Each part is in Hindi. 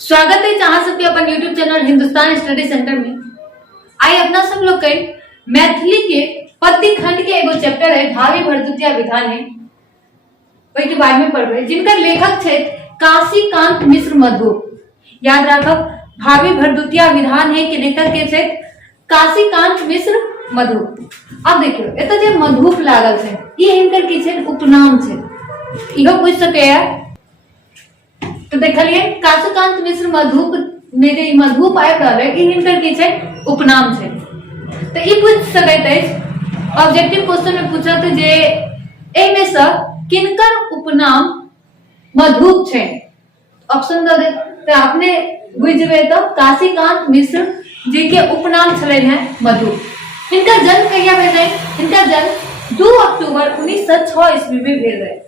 स्वागत है अहाँ सबके अपन YouTube channel Hindustan study centre में। आई अपना सब लोग के मैथिली के पद्य खंड के एगो चैप्टर है भावी भरदुतिया विधान है वही के बारे में पढ़बे, जिनका लेखक छे काशीकांत मिश्र मधुप। याद रखब भावी भरदुतिया विधान है के लेखक के छे काशीकांत मिश्र मधुप। अब देखियो एत जे मधुप लागल छे ये हिनकर की छे उपनाम छे, इहो पूछ सके है। तो देखलिए काशीकांत मिश्र मधुप में जे मधुप आबि रहल है ई हिनकर की छे उपनाम छे। तो ई पूछ सकैत अछि ऑब्जेक्टिव क्वेश्चन में पूछत जे ए में से किनकर उपनाम मधुप छे। ऑप्शन दे तो आपने बुझ जेबे तो काशीकांत मिश्र जी के उपनाम छले हैं मधुप। इनका जन्म कहिया भेल रहे? इनका जन्म 2 अक्टूबर 1906 ईस्वी में भेल रहे।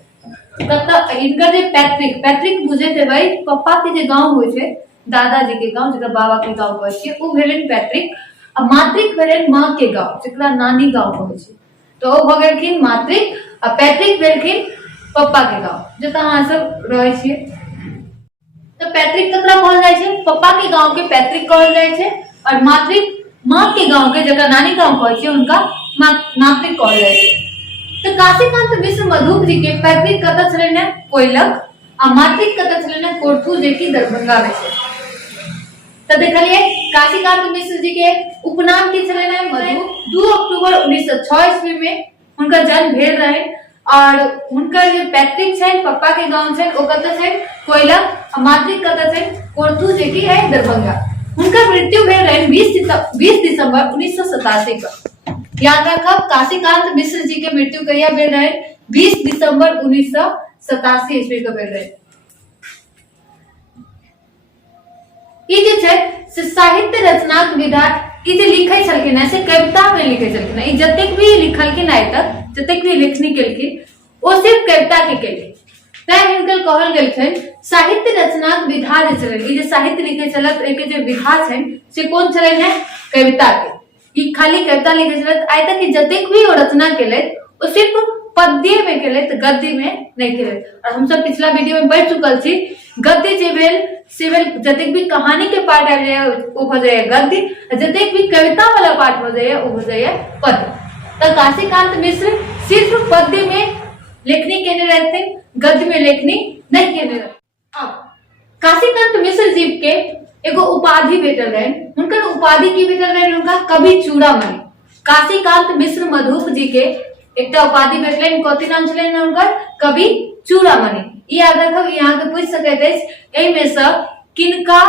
तब इनका जे पैतृक बुझे थे भाई पप्पा के जे गांव होय छे दादाजी के गांव जेकरा बाबा के गांव कहै छै ओ भेलन पैतृक, आ मातृक भेलन मां के गांव जेकरा नानी गांव कहै छै। तो ओ भ गेलखिन मातृक आ पैतृक भेलखिन पप्पा के गांव जतऽ अहाँ सब रहै छियै। तो पैतृक ककरा कहल जाय छै? पप्पा के गांव के पैतृक कहल जाय छै, और मातृक मां के गांव के जेकरा नानी गांव कहै छै उनका मातृक कहल जाय छै। तो काशीकांत मिश्र मधुप जी के पैतृक कतऽ छलनि हैं? कोइलख, आ मातृक कतऽ छलनि हैं? कोरथू जे कि दरभंगा में छै। तो देखलिए काशीकांत मिश्र जी के उपनाम की छलनि हैं मधुप। 2 अक्टूबर 1906 ईस्वी में उनका जन्म भेल रहे, और उनका जो पैतृक छै पप्पा के गांव छै ओ कतऽ छै? कोइलख, आ मातृक कतऽ छै? कोरथू जे कि है दरभंगा। उनका मृत्यु भेल रहे 20 दिसंबर 1987 का। याद रखब काशीकांत मिश्र जी के मृत्यु कहिया भेल रहे? 20 दिसंबर 1987 ईस्वी को भेल रहे। ई जे छै से साहित्य रचनाक विधा ई जे लिखै छलखिन है से कविता में लिखै छलखिन है। ई जतेक भी लिखलखिन आइ तक जतेक भी लेखनी केलखिन ओ सिर्फ कविता के केलखिन। तैं हिनकर कहल गेल छै साहित्य रचनाक विधा जे छलनि, ई जे साहित्य लिखै छलत एके जे विधा छै से कोन छलनि है? कविता के। ई खाली कविता लिखे छलत। आइ तक जतेक भी रचना केलत ओ सिर्फ पद्य में केलत, गद्य में नहीं केलत। और हम सब पिछला वीडियो में पढ़ चुकल छी गद्य जे भेल से भेल जतेक भी कहानी के पार्ट आबि जाय ओ भ जाय गद्य, जतेक भी कविता वाला पार्ट भ जाय ओ भ जाय पद्य। तो काशीकांत मिश्र सिर्फ पद्य में लेखनी केने रहते, गद्य में लेखनी नहीं केने रहते। अब काशीकांत मिश्र जी के एगो उपाधि भेटल रहे। उनकर उपाधि की भेटल रहे? उनका कवि चूड़ामणि। काशीकांत मिश्र मधुप जी के एकटा उपाधि भेटलनि, कथी नाम छलनि उनकर? कवि चूड़ामणि। ई याद रखब, यहाँ के पूछ सकैत अछि एहि में से किनका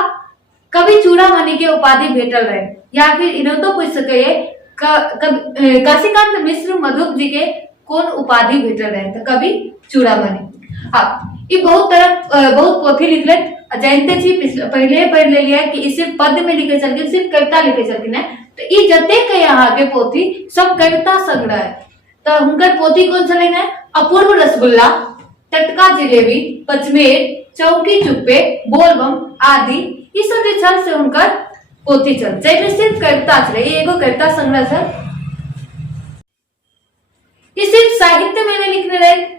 कवि चूड़ामणि के उपाधि भेटल रहे, या फिर इनको पूछ सकैये काशीकांत मिश्र मधुप जी के कौन उपाधि भेटल रहे? तो कवि चूड़ामणि। अब ई बहुत पोथी लिखलथि। जानते छी पहले पढ़ लिया कि इसे पद्य में लिखे चलखिन, सिर्फ कविता लिखे चलखिन है। तो ई जतेक यहाँ के पोथी सब कविता संग्रह है। तो हुनकर पोथी कौन छलनि है? अपूर्व रसगुल्ला, टटका जिलेबी, पचमेर, चौकी चुप्पे, बोलबम आदि ई सब जे छल से हुनकर पोथी छल, जाहिमे सिर्फ कविता छलै। ई एगो कविता संग्रह छल। ई सिर्फ साहित्य में नहीं लिखने रहे,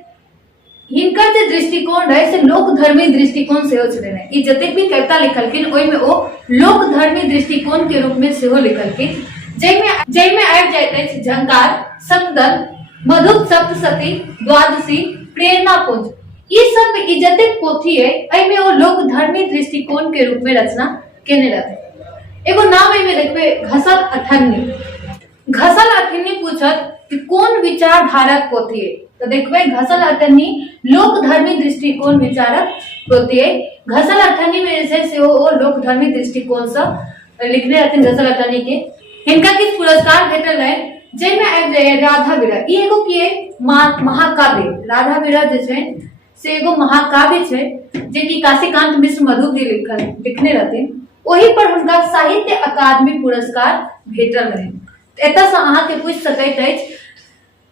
हिनकर जे दृष्टिकोण रहे से लोकधर्मी दृष्टिकोण सेहो छलनि। ई जतेक भी कविता लिखलखिन ओहि में ओ लोकधर्मी दृष्टिकोण के रूप में सेहो लिखलखिन, जैमे आबि जाइत अछि झंकार, सप्तदल, मधुप सप्तशती, द्वादशी, प्रेरणापुंज। ई सब ई जतेक पोथी है एहि में ओ लोकधर्मी दृष्टिकोण के रूप में रचना केने रहथि। एगो नाम एहि में देखबे घसल अठन्नी। घसल अठन्नी पूछत कि कौन विचारधारक पोथी है? तो देखबे घसल अठन्नी लोकधर्मी दृष्टिकोण विचारक पोथी है। घसल अठन्नी में जे छै से ओ लोकधर्मी दृष्टिकोण से लिखने रहथिन घसल अठन्नी के। हिनका किछ पुरस्कार भेटल रहे, जैमे आबि जाय राधा विरह। ई एगो की है? महाकाव्य। राधा विरह जे छै से एगो महाकाव्य छै जे कि काशीकांत मिश्र मधुप जी लिखने रहथिन। ओही पर हुनका साहित्य अकादमी पुरस्कार भेटल रहे। एतऽ से अहाँ के पूछ सकैत अछि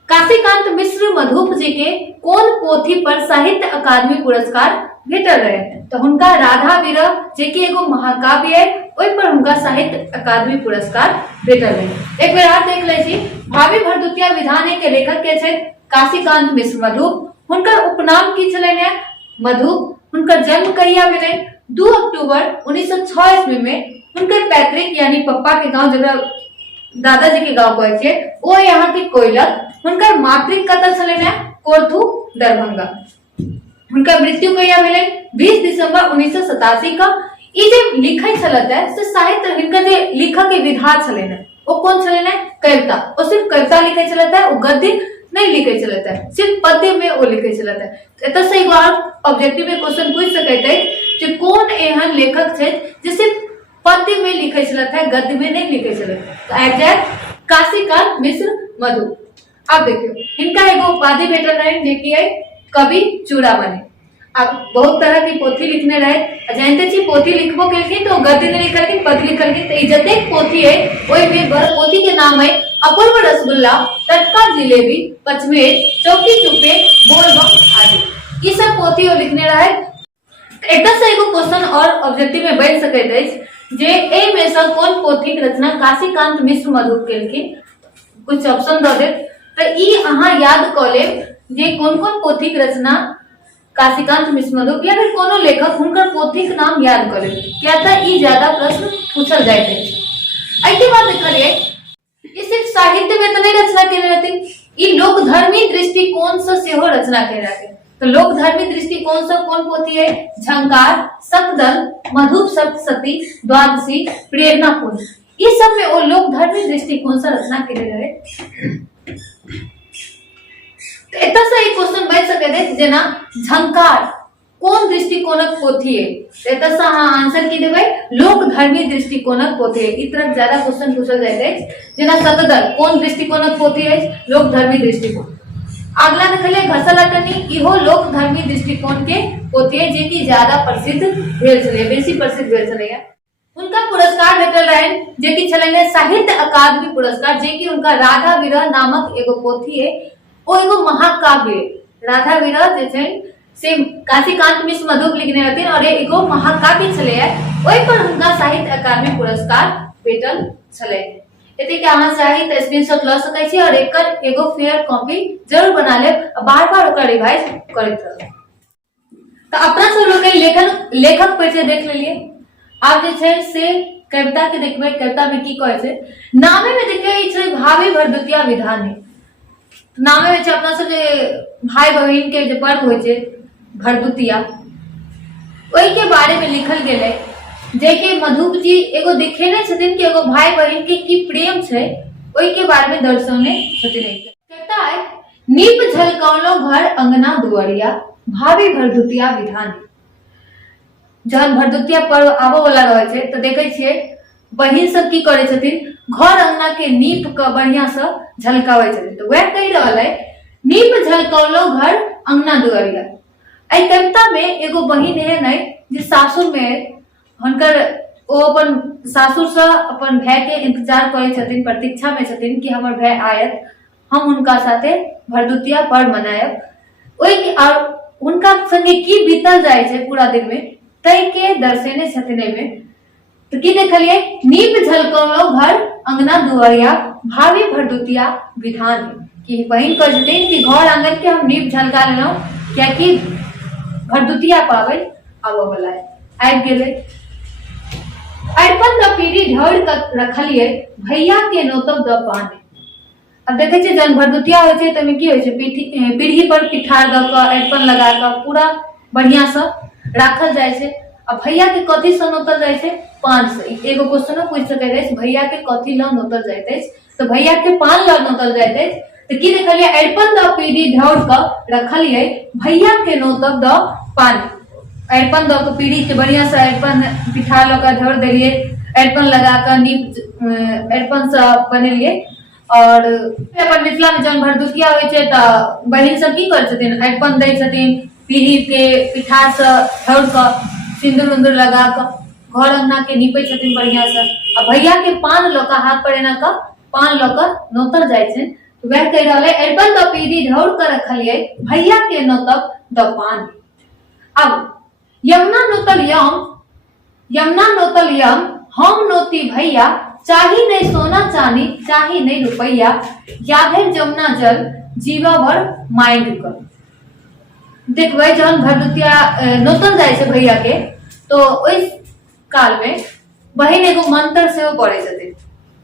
काशीकांत मिश्र मधुप जी के कौन पोथी पर साहित्य अकादमी पुरस्कार भेटल रहे? तो हुनका राधा विरह जे कि एगो महाकाव्य है ओहि पर हुनका साहित्य अकादमी पुरस्कार भेटल रहे। एक बेर और देख लै छी भावी भरदुतिया विधान के लेखक के छै काशीकांत मिश्र मधुप। हुनकर उपनाम की छलनि है? मधुप। हुनकर जन्म कहिया भेलनि? 2 अक्टूबर 1906 ईस्वी में उनकर पैतृक यानी पप्पा के गांव जगह दादाजी के गांव कहै छै ओ यहाँ के कोइलक हुनकर मातृक कतऽ छलनि है कोरथू दरभंगा। हुनकर मृत्यु कहिया भेलै 20 दिसंबर 1987 का। ई जे लिखै छलथि है से साहित्य हिनकर जे लिखक के विधा छलनि है ओ कोन छलनि है कविता। ओ सिर्फ कविता लिखै छलथि है, ओ गद्य नहीं लिखै छलथि है, सिर्फ पद्य में ओ लिखै छलथि है। एतऽ से एक बार ऑब्जेक्टिव में क्वेश्चन पूछ सकैत अछि जे कोन एहन लेखक छै जे सिर्फ पद्य में लिखे छलथि है, गद्य में नहीं लिखे छलथि। एग्जैक्ट काशीकांत मिश्र मधु। अब देखियो हिनका एगो उपाधि भेटल रहे जे कि है कवि चूड़ामणि। अब बहुत तरह की पोथी लिखने रहे, जानते छी पोथी लिखबो केलखिन तो गद्य नहीं लिखलखिन, पद्य लिखलखिन। तो जतेक पोथी है ओहि में बड़ पोथी के नाम है अपूर्व रसगुल्ला, टटका जिलेबी, पचमेट, चौकी चुपे, बोलबम आदि। ई सब पोथी वो लिखने रहे। एतऽ से एगो क्वेश्चन और ऑब्जेक्टिव में बन सकैत अछि जे ए में से कोन पोथी के रचना काशीकांत मिश्र मधु केलखिन। कुछ ऑप्शन दऽ देत तऽ ई अहाँ याद कऽ लेब जे कोन कोन पोथी के रचना काशीकांत मिश्र मधु या फिर कोनो लेखक हुनकर पोथी के नाम याद कऽ लेब, किया तऽ ई ज्यादा प्रश्न पूछल जाइत अछि। एहिके बाद देखलिए ई सिर्फ साहित्य में तो नहीं रचना केने रहथिन, ई लोकधर्मी दृष्टिकोण से सेहो रचना केने रहथिन। तो लोकधर्मी दृष्टिकोण से कौन पोथी है झंकार, सतदल, मधुप सप्तशती, द्वादशी, प्रेरणाकुंज। इस सब में वो लोकधर्मी दृष्टिकोण से रचना केने रहे। तो एतऽ से एक क्वेश्चन बन सकै है जेना झंकार कोन दृष्टिकोणक पोथी है। एतऽ से अहाँ आंसर की देबै लोकधर्मी दृष्टिकोणक पोथी है। ई तरह ज्यादा क्वेश्चन पूछल जाइत अछि। जेना सतदल कोन दृष्टिकोणक पोथी है लोकधर्मी दृष्टिकोण। अगला देखलिए घसलटनी, इहो लोकधर्मी दृष्टिकोण के पोथी है जे कि ज्यादा प्रसिद्ध भेल छलै, बेसी प्रसिद्ध भेल छलै। उनका पुरस्कार भेटल रहनि जे कि छलनि साहित्य अकादमी पुरस्कार, जे कि उनका राधा विरह नामक एगो पोथी है ओ एगो महाकाव्य। राधा विरह जे छै से काशीकांत मिश्र मधु लिखने रहथिन और एगो महाकाव्य छलै। ओहि पर हुनका साहित्य अकादमी पुरस्कार भेटल छलै। एते के अहाँ चाही तो स्क्रीनशॉट ल सकै छी और एकर एगो फेयर कॉपी जरूर बना लेब, बार-बार ओकर रिवाइज करैत रहब। तो अपना सब लोग के लेखक परिचय देख लेलिए। आब जे छै से कविता के देखबै, कविता में की कहै छै। नामे में देखिए ई छै भावी भरदुतिया विधान है। नामे में छै अपना सब जे भाई बहिन के जे पर्व होइ छै भरदुतिया, ओहि के बारे में लिखल गेलै जे कि मधुप जी एगो दिखेने छथिन कि एगो भाई बहन के की प्रेम छै, ओहि के बारे में दर्शौने छथिन। कहता है नीप झलकौलो घर अंगना दुआरिया, भावी भरदुतिया विधान। जहन भरदुतिया पर्व आबो वाला रहे छै तो देखे छियै बहिन सब की करे छथिन घर अंगना के नीप के बढ़िया से झलकावे छथिन। तो वह कह रहल है नीप झलकौलो घर अंगना दुआरिया। एहि कविता में एगो बहिन है नहीं जे सासुर में हुनकर ओ अपन सासुर से अपन भाई के इंतजार करे छथिन, प्रतीक्षा में छथिन कि हमर भाई आयत, हम उनका साथे भरदुतिया पर्व मनायब। ओहि और उनका संगे की बीतल जाय छै पूरा दिन में तय के दर्शेने छथिन। में तो की देखलिए नीप झलकौलो घर अंगना दुआरिया, भावी भरदुतिया विधान कि बहिन कह छथिन कि घर आंगन के हम नीप झलका लेलौं क्या कि भरदुतिया पाबनि आबो वाला है। आबि गेलै अरिपन द पीढ़ी ढौर कर रखलिए भैया के नोतब द पाने। अब देखे छे जन भरदुतिया होय छे तमे की होय छे पीढ़ी पर पिठार द के अरिपन लगा के पूरा बढ़िया से राखल जाय छे। अब भैया के कथी से नोतल जाय छे पान से। एगो क्वेश्चन पूछ सकै छै भैया के कथी ल नोतल जाइत अछि तो भैया के पान ल नोतल जाइत अछि। तो की देखलिए अरिपन द पीढ़ी ढौर के रखलिए भैया के नोतब द पाने। अरिपन दो पीढ़ी के बढ़िया से अरिपन पिठार लगा ढोर दिलिए, अरिपन लगा कर नीप अरिपन से बनेलिए। और अपन मिथिला में जन भरदुतिया होय छै त बहिन सब की कर छथिन अरिपन दै छथिन पीढ़ी के पिठार से ढोर के सिंदूर उंदूर लगा के घर अंगना के नीपे छथिन बढ़िया से। और भैया के पान ल के हाथ पर एना के पान ल के नोतल जाय छै। तो वह कह रहले अरिपन द पीढ़ी ढोर के रखलिए भैया के नोतब द पान। अब यमुना नोतल यम हम नोती भैया, चाही नहीं सोना चांदी चाही नहीं रुपैया, याधर जमुना जल जीवा भर मांग कर। देखबै जहन भरदुतिया नोतल जाय छै भैया के तो ओइ काल में बहिन एगो मंत्र से पढ़े छथिन।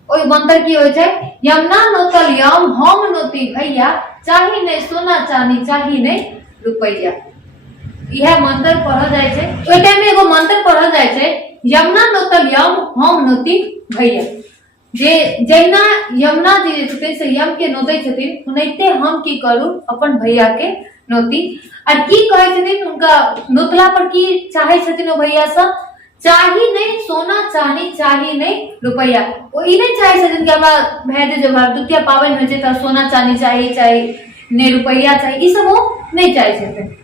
ओइ मंत्र की होय छै, यमुना नोतल यम हम नोती भैया, चाही नहीं सोना चांदी चाही नहीं रुपैया। यह मंत्र पढ़ल जाय छै। ओइ टाइम में एगो मंत्र पढ़ल जाय छै, यमुना नोतल यम हम नोती भैया। जे जहिना यमुना जी छथिन से यम के नोतै छथिन, उनैते हम की करू अपन भैया के नोती। और की कहै छथिन उनका नोतला पर की चाहे छथिन ओ भैया से, चाही नहीं सोना चांदी चाही नहीं रुपैया। ओ ई नहीं चाहे छथिन कि हमरा भाई जे भरदुतिया पावन होय छै त सोना चांदी चाही ने रुपैया चाही, ई सब वो नहीं चाहे छथिन।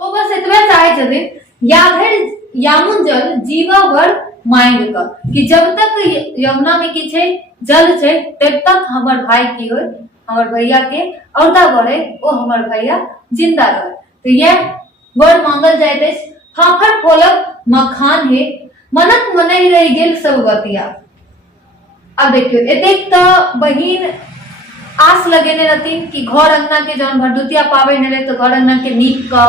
ओ बस एतबे चाहे छथिन, याधर यामुन जल जीवा भर मांग का, कि जब तक यमुना में की छै जल छै तब तक हमर भाई की होय, हमर भैया के औरदा बढ़े, ओ हमर भैया जिंदा रहे। तो यह वर मांगल जाइत अछि। फाफर फोलक मखान हे, मनक मनई रहि गेल सब बतिया। अब देखियो एतेक तो बहिन आस लगेने रहथिन कि घर अंगना के जौन भरदुतिया पाबनि रहे तो घर अंगना के नीक का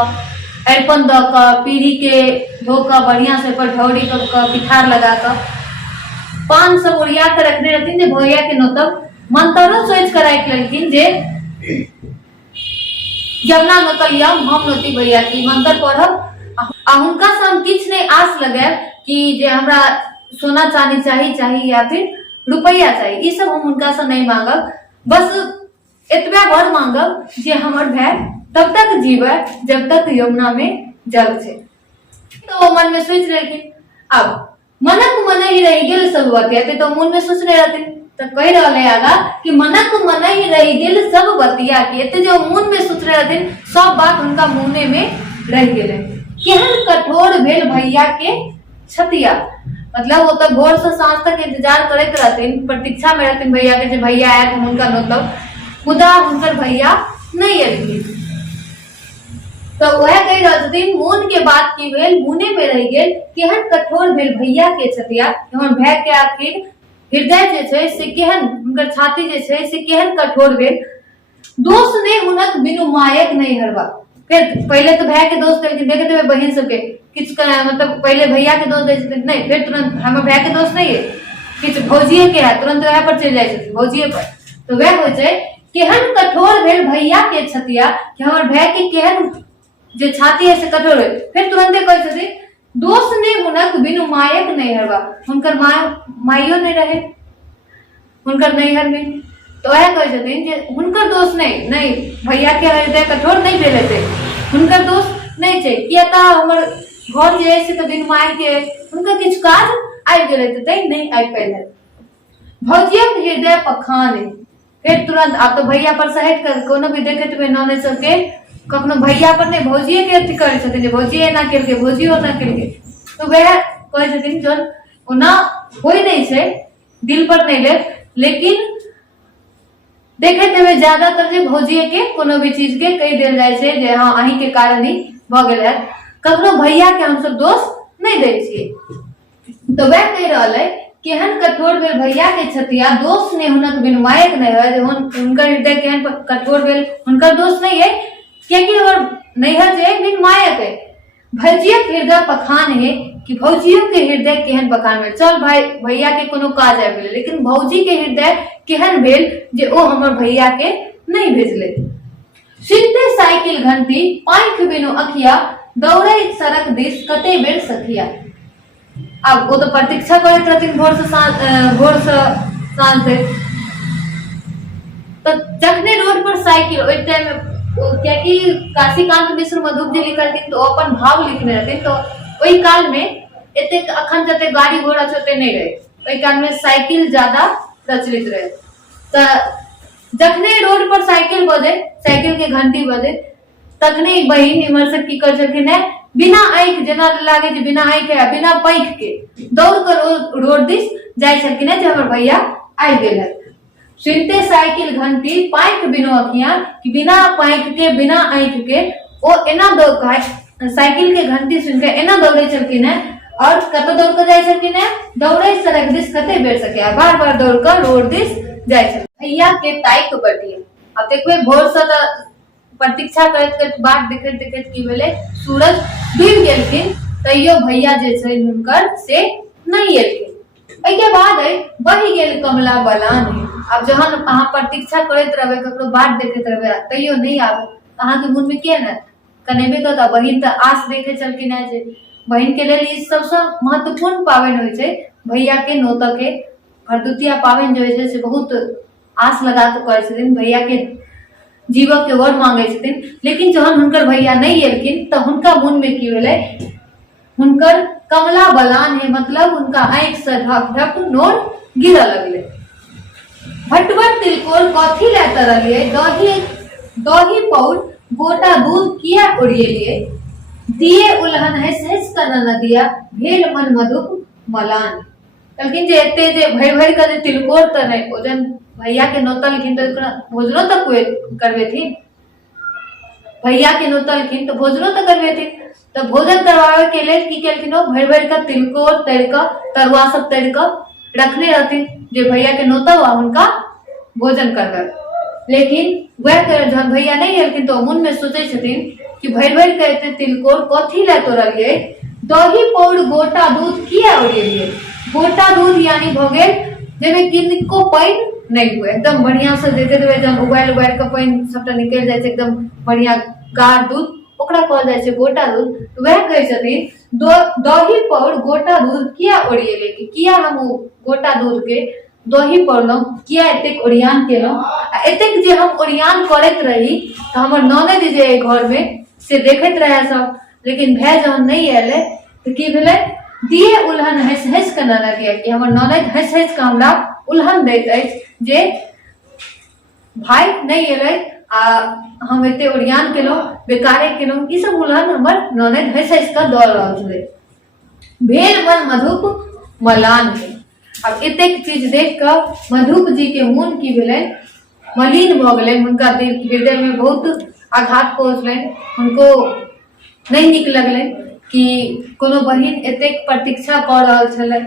अरिपन द क पीढ़ी के धो क बढ़िया से पर ढौरी क पिठार लगा क पान सब ओरिया के रखने रहथिन जे भैया के नोतब। मंत्रो सोच कर राख लेलखिन जे यमुना नोतल यम हम नोती भैया की मंत्र पढ़ब। आ हुनका से हम किछ नहीं आस लगाए कि जे हमरा सोना चांदी चाही या फिर रुपैया चाही, ई सब हम हुनका से नहीं मांगब। बस एतबे भर मांगब जे हमर भाई तब तक जीवे जब तक यमुना में जल छे। तो मन में सोच लेलखिन। अब मनक मनई रहि गेल सब बतिया, तो मन में सोचने रहथिन तो कह रहे आगा कि मनक मनई रहि गेल सब बतिया के, जो मन में सोच रहे रहथिन सब बात उनका मुंह में रह गेले। केहन कठोर भेल भैया के छतिया, मतलब वो तो भोर से सांझ तक इंतजार करते रहथिन, प्रतीक्षा में रहथिन भैया के, जे भैया आयत हम उनका नोतब। खुदा हुनकर भैया नहीं एलखिन। तो वह कह रहे मोन के बात की भेल मुने में रह गेल, केहन कठोर भेल भैया के छतिया। हमर भाई के आखिर हृदय जे छै से केहन, उनकर छाती जे छै से केहन कठोर भेल। दोष ने हुनक बिनु मायक नहीं हरवा। फिर पहले तो भाई के दोस्त देलखिन, देखते हुए बहन सबके किछ मतलब पहले भैया के दोस्त दे छथिन नहीं, फिर तुरंत हमर भाई के दोस्त नहीं है किछ भौजिए के है, तुरंत वह पर चल जाय छथिन भौजिए पर। तो वह हो छै केहन कठोर भेल भैया के छतिया, कि हमर भाई के केहन जे छाती है से कठोर है। फिर तुरंते कह छथिन दोष ने हुनक बिनु मायक नहीं हरवा। हुनकर माइयो नहीं रहे हुनकर नैहर में। तो वह कह छथिन जे हुनकर दोष नहीं भैया के हृदय कठोर नहीं भेल हेतै, हुनकर दोष नहीं छै, किया त हमर घर जे है से तो बिनु माय के हुनकर किछ काज आबि गेल हेतै, तै नहीं आबि पाइल है। भौजियक हृदय पखान है। फिर तुरंत आप तो भैया पर से हट कर कोनो भी देखैत हुए ननद सबके कखनो भैया पर नहीं भौजिए के अथी करे छथिन जे भौजिए ना केलके भौजियो ना केलके। तो वह कहे छथिन जन ओना होय नहीं छै, दिल पर नहीं ले, लेकिन देखैत हुए ज्यादातर जे भौजिए के कोनो भी चीज के कह देल जाय छै जे हां अहीं के कारण ही भ गेल है, कखनो भैया के हम सब दोष नहीं दै छियै। तो वह कह रहल है केहन कठोर भेल भैया के छतिया, दोष ने हुनक बिनु मायक नहीं है। हुनकर हृदय केहन कठोर भेल, हुनकर दोष नहीं है, क्योंकि और नैहर जे बिन मायक है। भौजियक हृदय पखान है, कि भौजियों के हृदय केहन पखान भेल। चल भाई भैया के कोनो काज आबि गेलै, लेकिन भौजी के हृदय केहन भेल जे ओ हमर भैया के नहीं भेजले। सिंते साइकिल घंटी पांख बिनु अखिया, दौड़े सड़क दिस कते बेर सखिया। अब वो तो प्रतीक्षा करते रहथिन भोर से सांझ तक। तो जखने रोड पर साइकिल ओइ टाइम क्योंकि काशीकांत मिश्र मधुप जी लिखलखिन तो अपन भाव लिखने रहथिन। तो ओइ काल में एते अखन जते गाड़ी घोड़ा छोटे नहीं रहे, ओइ काल में साइकिल ज्यादा प्रचलित रहे। तो जखने रोड पर साइकिल बजे, साइकिल के घंटी बजे, तखने बहिन इमर से की कर छलखिन है, बिना आंख जेना लागे जे बिना आंख है बिना पैंख के दौड़ कर रोड दिस जाय छलखिन है जे हमर भैया आबि गेल है। सुनते साइकिल घंटी पांख बिनु अखियां, कि बिना पांख के बिना आंख के ओ एना साइकिल के घंटी सुन के एना दौड़े छलखिन है। और कत दौड़ कर जाय छलखिन है, दौड़े सड़क दिस कते बेर सके, बार बार दौड़ कर रोड दिस जाय छलखिन। भैया के ताइक बटिया। अब देखबे भोर से प्रतीक्षा करत बाट देखैत की भेले सूरज डूब गेलखिन। तैयो भैया जे छै हुनकर से नहीं एलखिन। एके बाद बहि गेल कमला बलान। अब जहन अहाँ प्रतीक्षा करैत रहबै, ककरो बाट देखैत रहबै, तैयो नहीं आबै, अहाँ के मन में के न कनेबे करता। बहिन तो आस देखे चलखिन है जे बहिन के लिए ई सबसे महत्वपूर्ण पावन होय छै भैया के नोता के। भरदुतिया पावन जो है से बहुत आस लगा के करे छथिन, भैया के जीव के वर मांगे छथिन। लेकिन जहन हुनकर भैया नहीं एलखिन तो हुनका मन में की भेलै, हुनकर कमला बलान है, मतलब उनका आंख से ढक ढक नोर गिर लगले। भटवर तिलकोर कथी ले तरलिए, दही पौर गोटा दूध किया उड़िएलिए, दिए उल्हन है सहज कर न दिया, भेल मन मधुक मलान। लेकिन जे एते जे भर भर के जे तिलकोर त नहीं, भोजन भैया के नोतलखिन तो भोजनो तक करवे थी। भैया के नोतलखिन तो भोजनो तक करवे थी। तो भोजन करवावे के लिए की केलखिन, भर भर के तिलकोर तर के तरुआ सब तर के रखने रहथिन जे भैया के नोता हुआ उनका भोजन करवे। लेकिन वह जब भैया नहीं एलखिन तो मन में सोचे छथिन कि भर भर के तिलकोर कथी ले तोड़लिए, दही पौड़ गोटा दूध किया उड़िएलिए। गोटा दूध यानी भ गेल जेमे किनको पाइन नहीं हुए, एकदम बढ़िया से देते देवे, जब उबाल के पाइन सबटा निकल जाए छै, एकदम बढ़िया गाढ़ दूध ओकरा कहल जाय छै गोटा दूध। तो वह कहे छथिन दही पौड़ गोटा दूध किया ओरिएले, किया हम गोटा दूध के दही पौड़लौं, किया एतेक ओरियान केलौं। एतेक जे हम ओरियान करैत रही तो हमर ननद जे घर में से देखैत रहे सब, लेकिन भै जहन नहीं एले तो की भेलै, दिए उल्हन हंस हंस के न लगे कि हमर ननद हंस हंस के हमरा उल्हन दैत अछि जे भाई नहीं एले आ हम एते ओरियान केलौं, बेकारे केलौं। ई सब उल्हन हमर ननद हंस हंस के दऽ रहल छलै। भेल मन मधुक मलान के। अब एतेक चीज देख के मधुक जी के मन की भेलै, मलिन भ गेलै, हुनका हृदय में बहुत आघात पहुंचलनि। उनको नहीं नीक लगलै कि कोनो बहिन एतेक प्रतीक्षा क रहल छलै,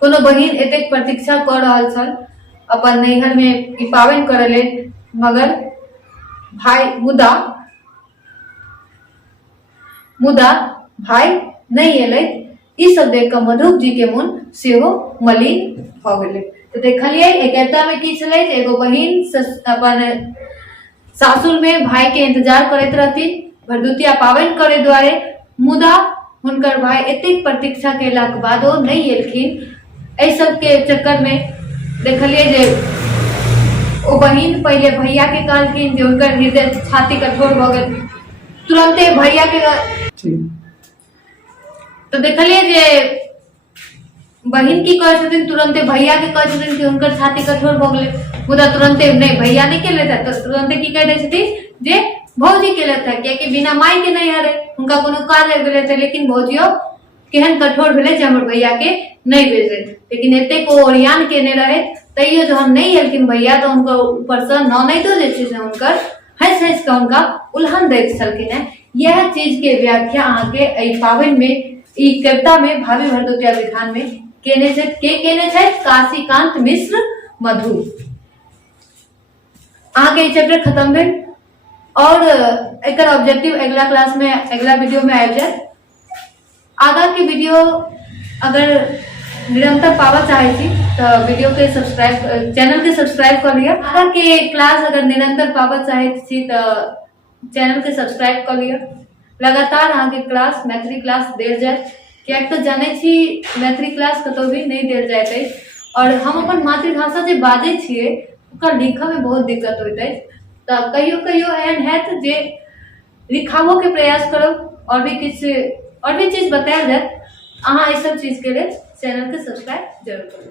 कोनो बहिन एतेक प्रतीक्षा क रहल छल अपन नैहर में ई पावन करे लेल, मगर भाई मुदा भाई नहीं एलै। ई सब देख के मधुक जी के मन सेहो मलिन भ गेलै। तो देखलिए एकता में की छलै, एगो बहिन अपन सासुर में भाई के इंतजार करैत रहथिन भरदुतिया पावन करे द्वारे, मुदा हुनकर भाई एतेक प्रतीक्षा केला के बादो नहीं एलखिन। एहि सब के चक्कर में देखलिए जे ओ बहिन पहले भैया के कहलखिन जे हुनकर हृदय छाती कठोर भ गेल, तुरंते भैया के तो देखलिए जे बहिन की कहे छथिन, तुरंते भैया के कहे छथिन कि हुनकर छाती कठोर भ गेलै, मुदा तुरंते नहीं भैया नहीं केले थे, तो तुरंते की कह दै छथिन जे भौजी केले थे, कियाकि बिना माई के नहीं हरे हुनका कोनो काज आबि गेले थे। लेकिन भौजियो केहन कठोर भेले जे हमर भैया के नहीं भेजले, लेकिन एते को ओरियान केने रहे, तैयो जहन नहीं एलखिन भैया तो उनका ऊपर से ननैदो जे छै से हुनकर हंस हंस के उनका उल्हन दैत छलखिन है। यह चीज के व्याख्या अहाँ के एहि पावन में, ई कविता में भाभी भरदुतिया विधान में केने छै काशीकांत मिश्र मधु। अहाँ के चैप्टर खत्म भेल और एक ऑब्जेक्टिव अगला क्लास में, अगला वीडियो में आबि जाए। आगा के वीडियो अगर निरंतर पावा चाहे छी तो वीडियो के सब्सक्राइब, चैनल के सब्सक्राइब कर लिया। आगा के क्लास अगर निरंतर पावा चाहे छी तो चैनल के सब्सक्राइब कर लिया। लगातार अहाँ के क्लास मैथिली क्लास देल जाए, क्या तो जाने छी मैथिली क्लास कतौ भी नहीं देल जाइत अछि, और हम अपन मातृभाषा जे बाजै छियै ओकरा लिखऽ में बहुत दिक्कत होइत अछि। तो कहियो कहियो एहन हैत जे लिखाबो के प्रयास करब, और भी चीज बतायल जाए। अहाँ इस सब चीज के लिए चैनल के सब्सक्राइब जरूर करू।